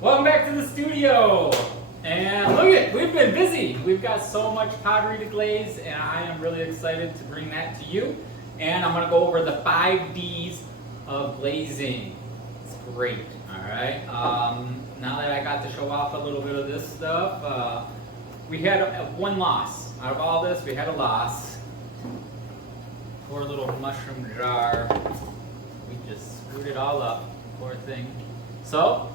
Welcome back to the studio. And look at, we've been busy. We've got so much pottery to glaze, and I am really excited to bring that to you. And I'm going to go over the 5 Ds of glazing. It's great. All right. Now that I got to show off a little bit of this stuff, we had one loss. Out of all this, we had a loss. Poor little mushroom jar. We just screwed it all up. Poor thing. So,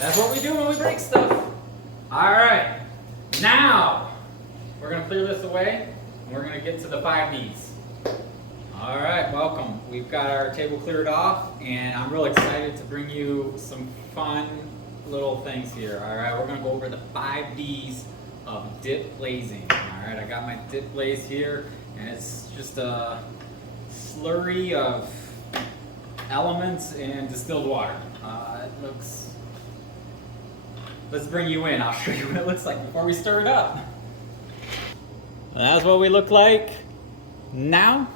that's what we do when we break stuff. All right. Now, we're going to clear this away, and we're going to get to the 5 Ds. All right, welcome. We've got our table cleared off, and I'm real excited to bring you some fun little things here. All right, we're going to go over the 5 Ds of dip glazing. All right, I got my dip glaze here, and it's just a slurry of elements and distilled water. It looks... Let's bring you in. I'll show you what it looks like before we stir it up. That's what we look like now.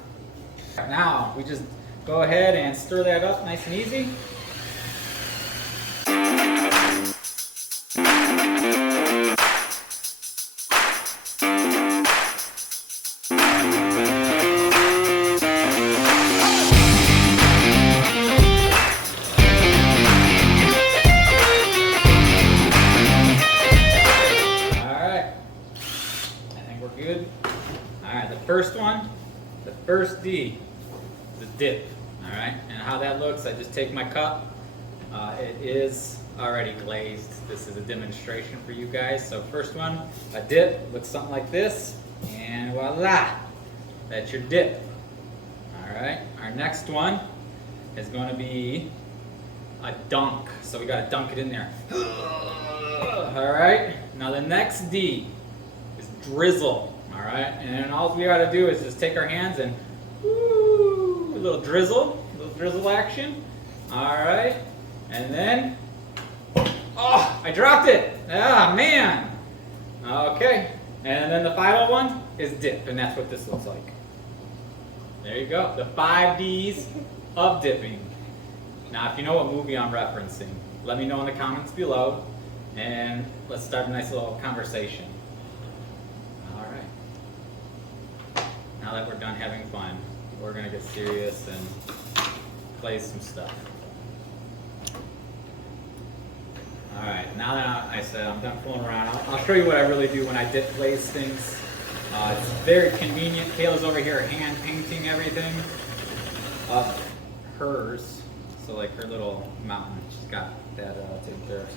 Now, we just go ahead and stir that up nice and easy. Good. All right, the first D, the dip. All right, and how that looks, I just take my cup. It is already glazed. This is a demonstration for you guys. So first one, a dip, looks something like this, and voila, that's your dip. All right, our next one is going to be a dunk. So we got to dunk it in there. All right, now the next D is drizzle. All right, and then all we got to do is just take our hands and woo, a little drizzle action. All right, and then, oh, I dropped it. Ah, man. Okay, and then the final one is dip, and that's what this looks like. There you go, the 5 Ds of dipping. Now, if you know what movie I'm referencing, let me know in the comments below, and let's start a nice little conversation. Now that we're done having fun, we're going to get serious and play some stuff. Alright, now that I said I'm done fooling around, I'll show you what I really do when I dip glaze things. It's very convenient. Kayla's over here hand painting everything of hers. So like her little mountain, she's got that taken care of.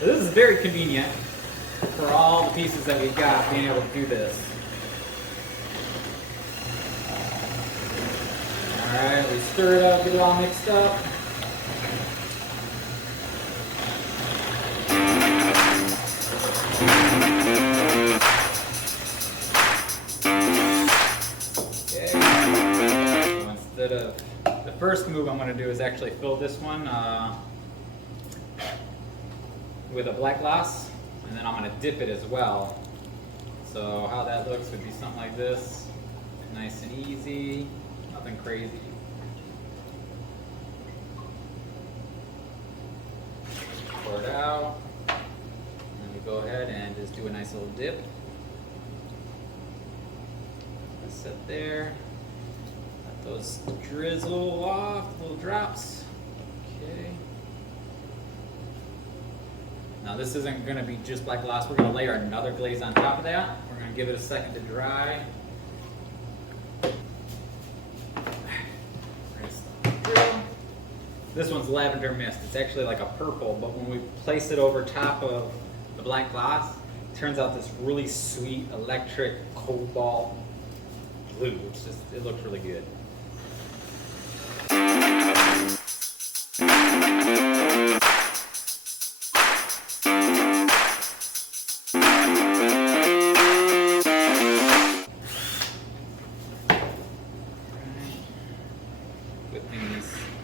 So this is very convenient for all the pieces that we've got, being able to do this. Alright, we stir it up, get it all mixed up. Okay. So instead of, the first move I'm going to do is actually fill this one with a black gloss, and then I'm going to dip it as well. So how that looks would be something like this, nice and easy. Nothing crazy. Pour it out. And we go ahead and just do a nice little dip. Let's set there. Let those drizzle off, little drops. Okay. Now this isn't going to be just black gloss. We're going to layer another glaze on top of that. We're going to give it a second to dry. This one's lavender mist. It's actually like a purple, but when we place it over top of the black gloss, it turns out this really sweet electric cobalt blue. It's just, it looks really good.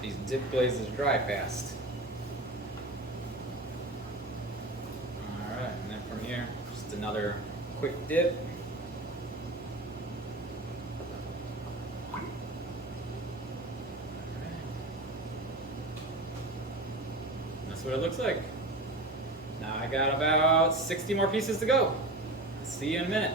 These dip glazes dry fast. Alright, and then from here, just another quick dip. That's what it looks like. Now I got about 60 more pieces to go. See you in a minute.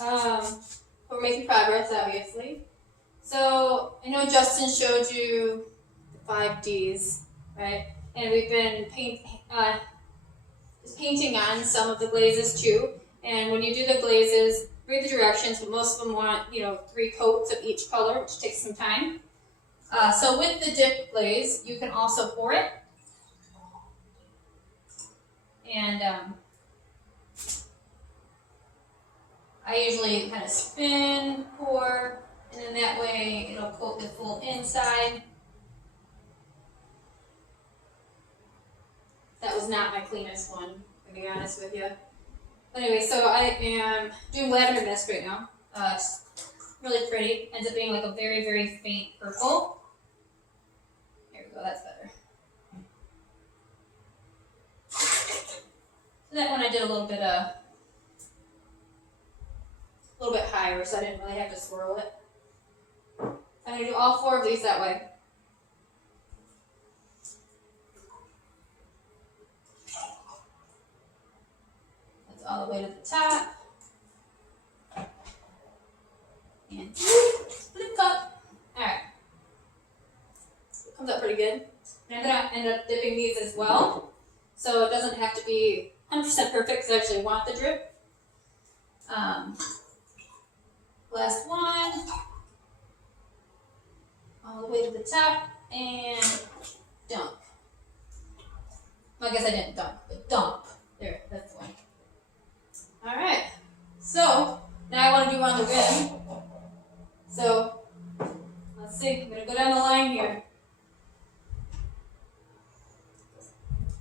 We're making progress, obviously. So I know Justin showed you the 5Ds, right? And we've been painting on some of the glazes too. And when you do the glazes, read the directions, but most of them want, 3 coats of each color, which takes some time. So with the dip glaze, you can also pour it. And I usually kind of spin, pour, and then that way it'll coat the full inside. That was not my cleanest one, to be honest with you. But anyway, so I am doing lavender mist right now. It's really pretty. Ends up being like a very, very faint purple. There we go, that's better. So that one I did a little bit higher, so I didn't really have to swirl it. I'm going to do all 4 of these that way. That's all the way to the top. And flip cup. Alright. It comes out pretty good. And I'm going to end up dipping these as well. So it doesn't have to be 100% perfect because I actually want the drip. Last one. All the way to the top. And dunk. Well, I guess I didn't dunk, but dump. There, that's the one. Alright. So, now I want to do on the rim. So, let's see. I'm going to go down the line here.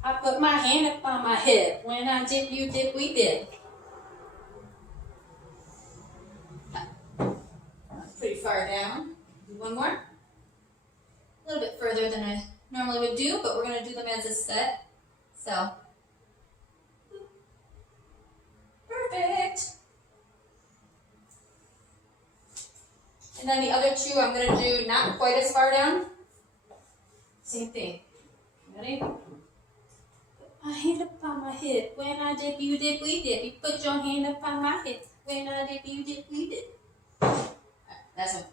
I put my hand up on my hip. When I dip, you dip, we dip. Pretty far down. Do one more. A little bit further than I normally would do, but we're going to do them as a set. So, perfect. And then the other 2 I'm going to do not quite as far down. Same thing. Ready? My hand up on my hip. When I dip, you dip, we dip. You put your hand up on my hip. When I dip, you dip, we dip. Alright, that's one.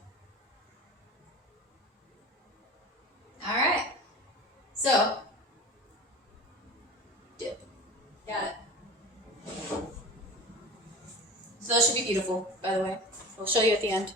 Alright. So, dip. Got it. So that should be beautiful, by the way. I'll show you at the end.